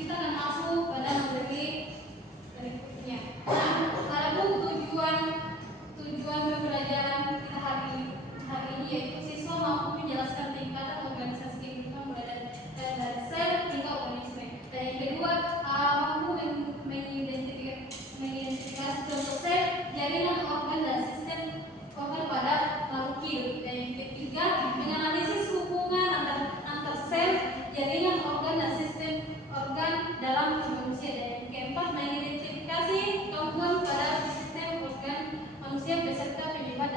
kita akan masuk pada materi berikutnya. Nah, adapun tujuan pembelajaran kita hari ini yaitu siswa mampu menjelaskan tingkatan organisasi kehidupan mulai dari sel hingga organisme. Dan yang kedua, mampu mengidentifikasi contoh sel, jaringan organ dan sistem organ pada makhluk hidup. Dan yang ketiga, menganalisis hubungan antar sel, jaringan organ dan sistem organ dalam manusia. Dan yang keempat, mengidentifikasi gangguan pada sistem organ manusia beserta penyebab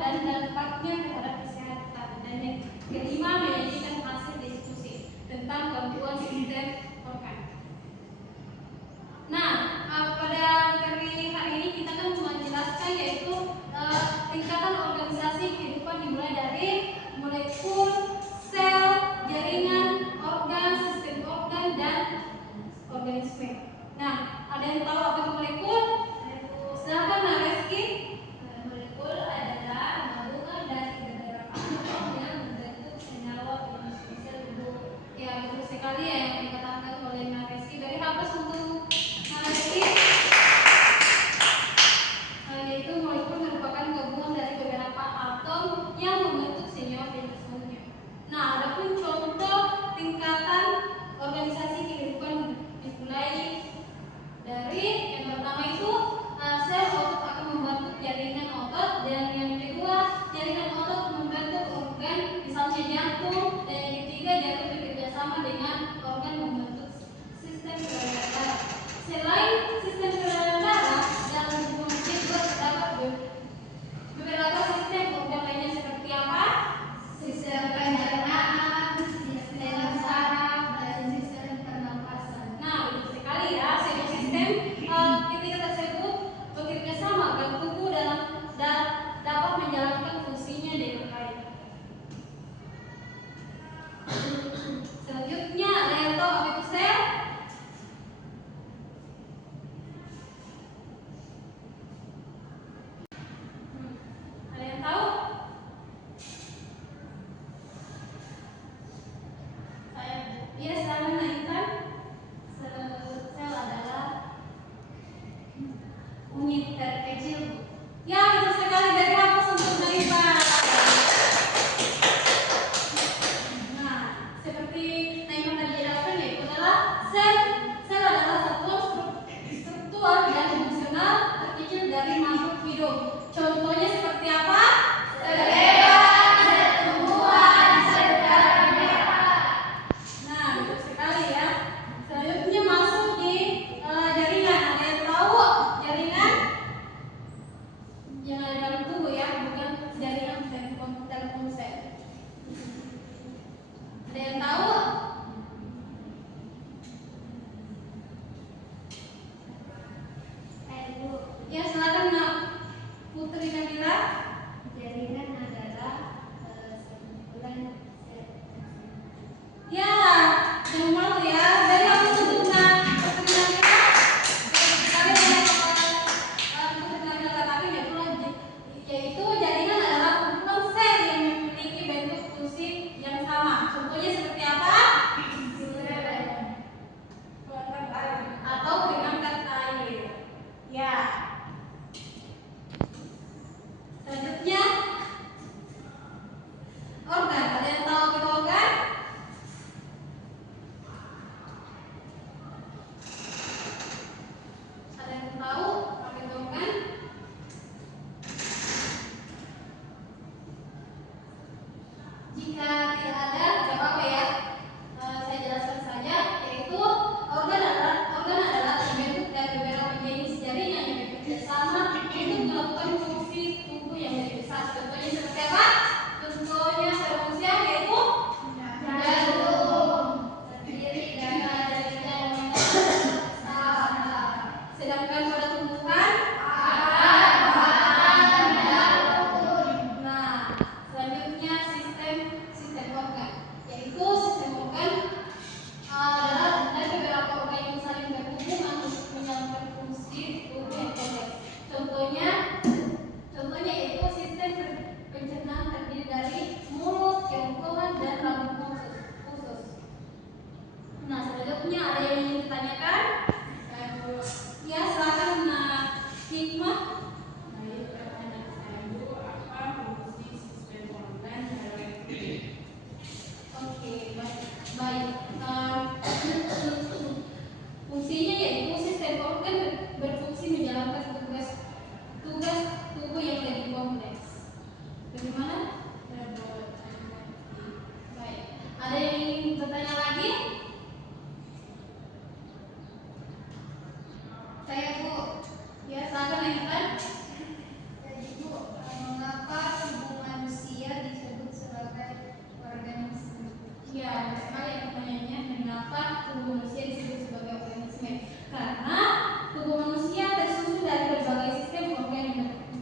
dan dampaknya terhadap kesehatan. Dan yang kelima, menyajikan hasil diskusi tentang gangguan sistem organ. Nah, pada materi hari ini kita akan menjelaskan yaitu tingkatan organisasi kehidupan dimulai dari molekul, sel, jaringan, organ, sistem organ, dan organisme. Nah, ada yang tahu apa itu molekul? Silakan Nak Reski. Molekul adalah gabungan dari beberapa atom yang membentuk senyawa kenapa tubuh manusia disebut sebagai organisme? Karena tubuh manusia tersusun dari berbagai sistem organ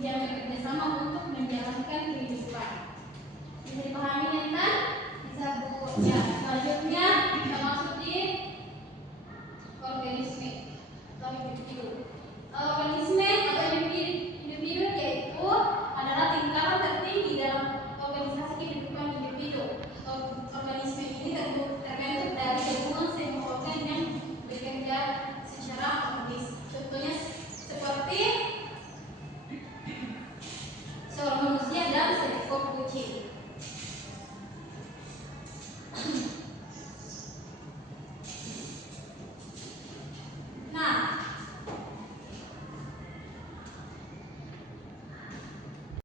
yang bekerja sama untuk menjalankan kehidupan. Bisa dipahami ya, Tan? Bisa, Bu. Ya, selanjutnya kita masuk di organisme atau individu. Organisme atau individu yaitu adalah tingkatan tertinggi dalam organisasi kehidupan individu. Organisme ini terbentuk dari gabungan semua organ yang bekerja secara harmonis. Contohnya seperti seorang manusia dan seekor kucing. Nah,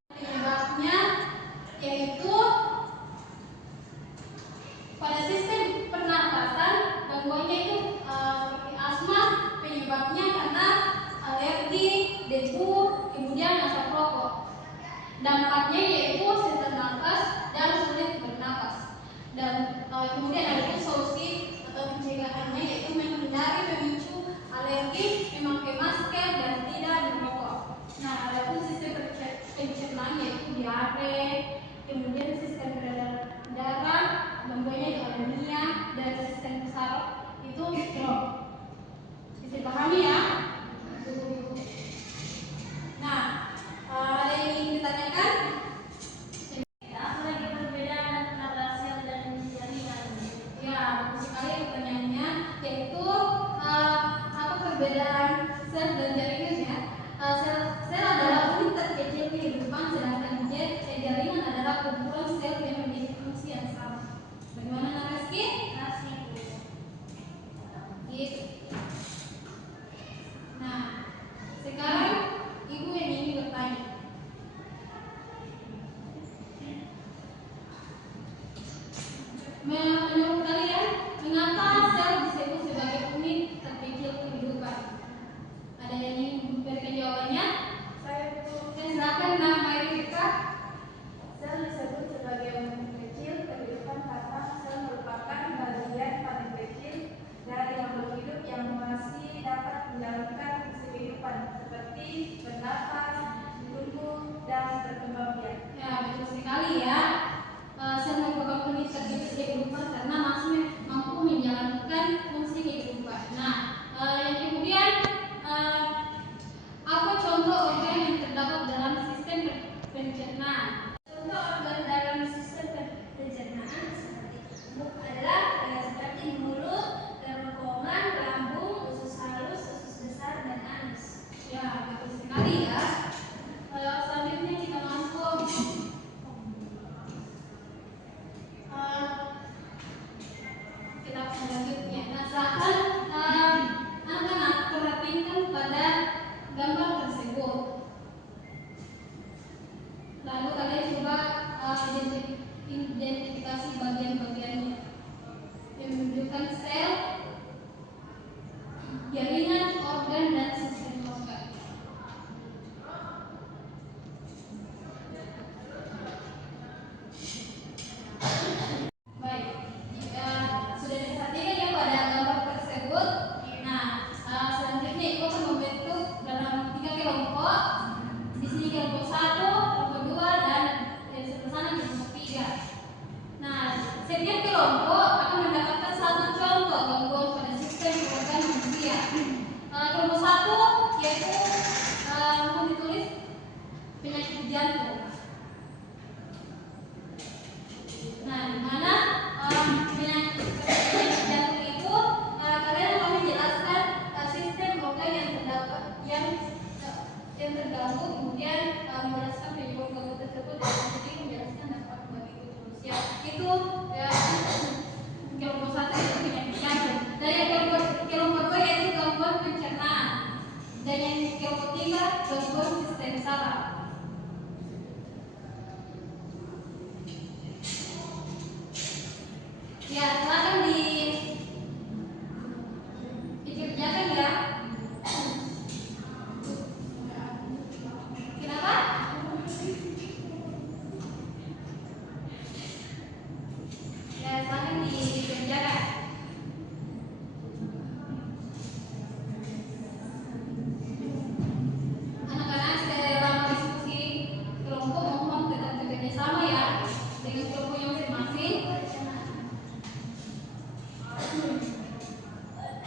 penyebabnya yaitu pada sistem pernapasan, gangguannya itu seperti asma, penyebabnya karena alergi, debu, kemudian asap rokok. Dampaknya yaitu sesak napas dan sulit bernapas. Dan kemudian ada solusi atau pencegahannya yaitu menghindari pemicu alergi, memakai masker dan tidak merokok. Nah, ada pun sistem pencernaan yaitu diare, kemudian sistem peredaran darah, gangguannya itu anemia, dan sistem saraf itu stroke. Bisa dipahami ya? Nah, ada yang ingin ditanyakan? Apa lagi perbedaan antara sel dan jaringan? Ya, bagus sekali pertanyaannya, yaitu apa perbedaan sel dan jaringan ya? Sel adalah unit terkecil kehidupan, sedangkan jaringan adalah kumpulan sel yang memiliki fungsi yang sama. Bagaimana narasi? Gitu. Nah, sekarang Ibu yang ingin bertanya. Menurut kalian, mengapa sel disebut sebagai unit terkecil kehidupan? Ada yang ingin memberikan jawabannya? Saya silakan, nama Rika. Sel disebut sebagai unit kecil kehidupan karena sel merupakan bagian paling kecil dari makhluk hidup yang masih dapat menjalankan fungsi kehidupan seperti bernapas, tumbuh, dan berkembang biak. Ya, betul sekali ya. Sel merupakan unit terkecil kehidupan karena masih mampu menjalankan fungsi kehidupan. Nah, yang kemudian apa contoh organ yang terdapat dalam sistem pencernaan? Contoh organ dalam sistem pencernaan adalah seperti mulut, kerongkongan, lambung, usus halus, usus besar, dan anus. Ya, betul sekali ya. Selanjutnya kita masuk kitab selanjutnya. Nah, silahkan anak-anak perhatikan pada gambar tersebut. Lalu kalian coba identifikasi bagian-bagiannya yang menunjukkan sel, jaringan, organ, dan sistem organ. Baik, jika sudah diperhatikan ya pada gambar tersebut, nah selanjutnya Ibu akan membentuk dalam 3 kelompok. Di sini kelompok 1, kelompok 2, dan dari sebelah sana kelompok 3.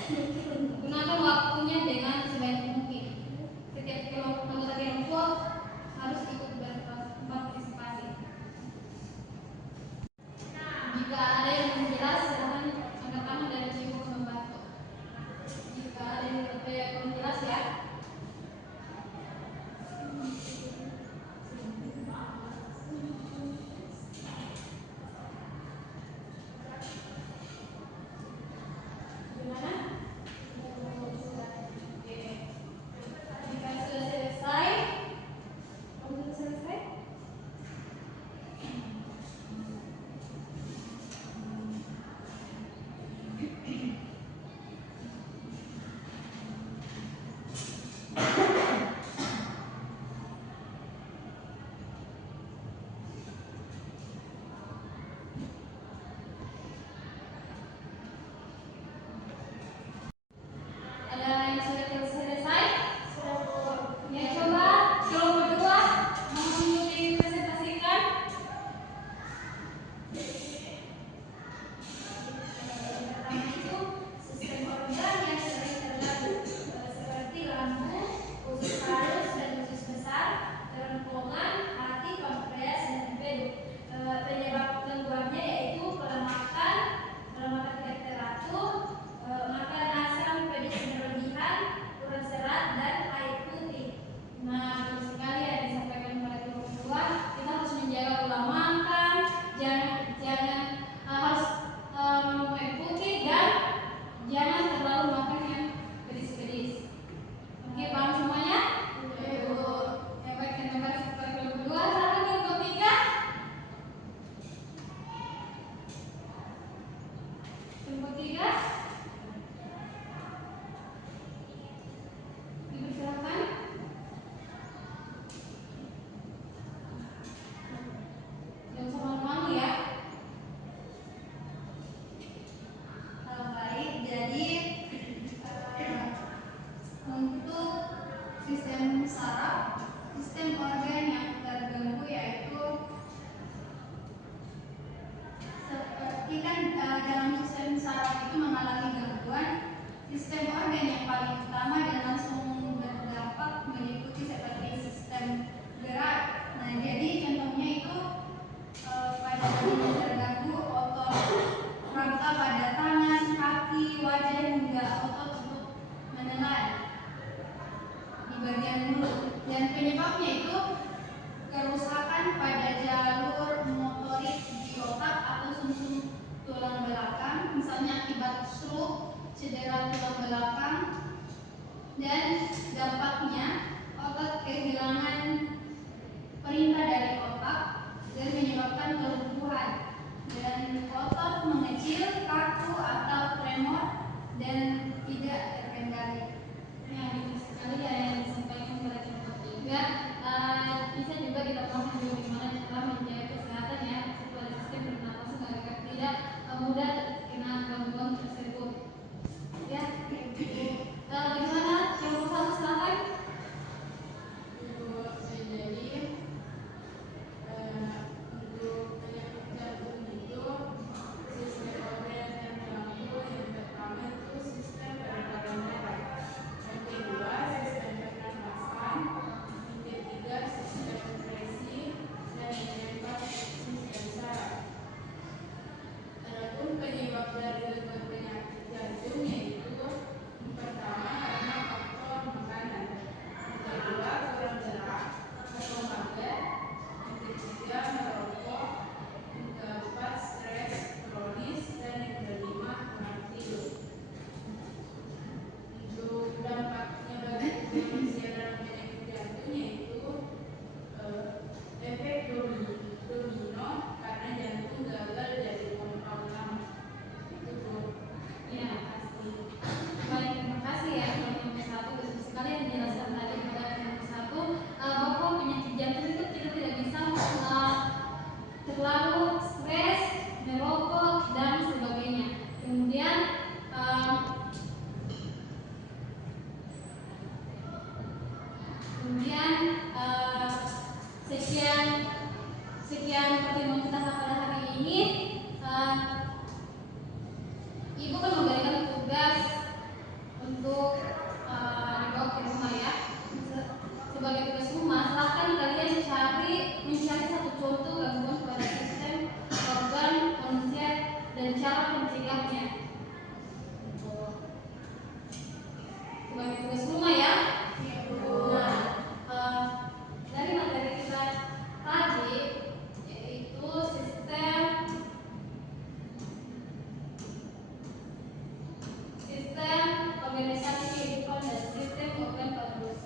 Gunakan waktunya dengan sebaik mungkin. Setiap anggota kelompok harus ikut berpartisipasi. Jika ada yang belum jelas, silakan angkat tangan dan ibu membantu. Jika ada yang belum jelas ya. Gimana? Oke. Jika sudah selesai, kamu sudah selesai? Ada yang sudah selesai? Ya, coba kelompok kedua mau dipresentasikan. Pertama itu sistem organ yang sering terganggu seperti lambung, usus halus dan usus besar, kerongkongan, hati, pankreas dan empedu. Penyebab gangguannya yaitu pelemakan tidak teratur, makan asam pedas berlebihan, kurang serat dan air putih. Nah, betul sekali ya disampaikan pada kelompok kedua, kita harus menjaga pola makan, jangan harus minum air putih dan jangan terlalu makan yang pedis-pedis. Oke, paham semuanya? Ibu. Ya baik, terima kasih kepada kelompok kedua. Silakan kelompok tiga. Kelompok tiga. Dipersilakan. Jangan usah malu-malu ya. Baik, jadi untuk sistem saraf, sistem organ yang terganggu yaitu seperti kan dalam sistem saraf itu mengalami gangguan, sistem organ yang paling utama dan langsung berdampak meliputi seperti sistem gerak. Nah, jadi contohnya itu pada bagian terganggu otot rangka pada tangan, kaki, wajah hingga otot untuk menelan di bagian mulut. Dan penyebabnya itu kerusakan pada jalur motorik di otak atau sumsum tulang belakang, misalnya akibat stroke, cedera tulang belakang, dan dampaknya otot kehilangan perintah dari otak dan menyebabkan kelumpuhan, dan otot mengecil, kaku atau tremor dan tidak terkendali. Ya, betul sekali ya yang disampaikan pada kelompok tiga. Bisa juga ditambahkan juga bagaimana cara menjaga kesehatan ya, setelah sistem pernapasan agar tidak mudah terkena gangguan tersebut. Ya, bagaimana kelompok satu, silakan. Ibu, jadi untuk penyakit jantung itu sistem organ yang terganggu yang pertama itu sistem peredaran darah, yang kedua sistem pernapasan, yang ketiga sistem nutrisi, dan yang keempat sistem saraf. Adapun penyebab dari gangguan penyakit jantung yaitu pertama karena faktor makanan, yang kedua kurang gerak atau mager, yang ketiga merokok, yang keempat stres kronis, dan yang kelima kurang tidur. Untuk dampaknya bagi manusia dalam penyakit jantung yaitu efek domino karena jantung gagal dari pompa utama. Itu Bu. Ya, baik, terima kasih ya kelompok satu. Betul sekali yang dijelaskan tadi pada kelompok satu, bahwa penyakit jantung itu kita tidak bisa terlalu stres, merokok dan sebagainya. Kemudian sekian pertemuan kita pada hari ini. Ibu kan memberikan tugas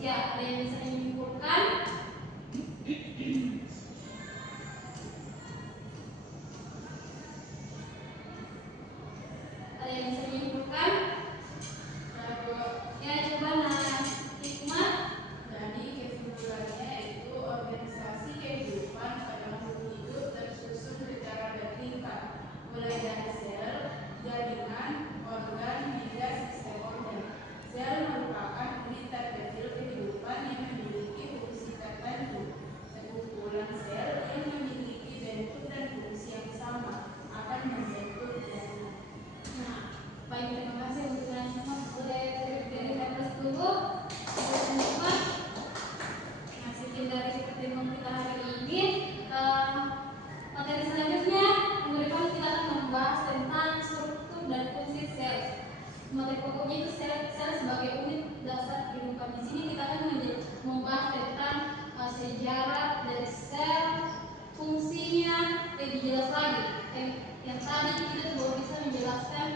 Ada yang bisa menyimpulkan? Ada yang bisa menyimpulkan? Ya, coba Nah Hikmat. Jadi kesimpulannya itu organisasi kehidupan pada makhluk hidup tersusun secara bertingkat, mulai dari sel, jaringan, organ, hingga sistem organ. Sel merupakan unit terkecil kehidupan yang memiliki fungsi tertentu. Sekumpulan sel yang memiliki bentuk dan fungsi yang sama akan membentuk jaringan. Nah, baik, terima kasih untuk Nah Hikmat. Boleh dari atas dulu. Boleh Hikmat. Nah, sekian dari pertemuan kita hari ini. Materi selanjutnya, minggu depan kita akan membahas tentang struktur dan fungsi sel. Materi pokoknya itu sel sebagai unit dasar kehidupan. Di sini kita akan membahas tentang sejarah dari sel, fungsinya lebih jelas lagi. Yang tadi kita baru bisa menjelaskan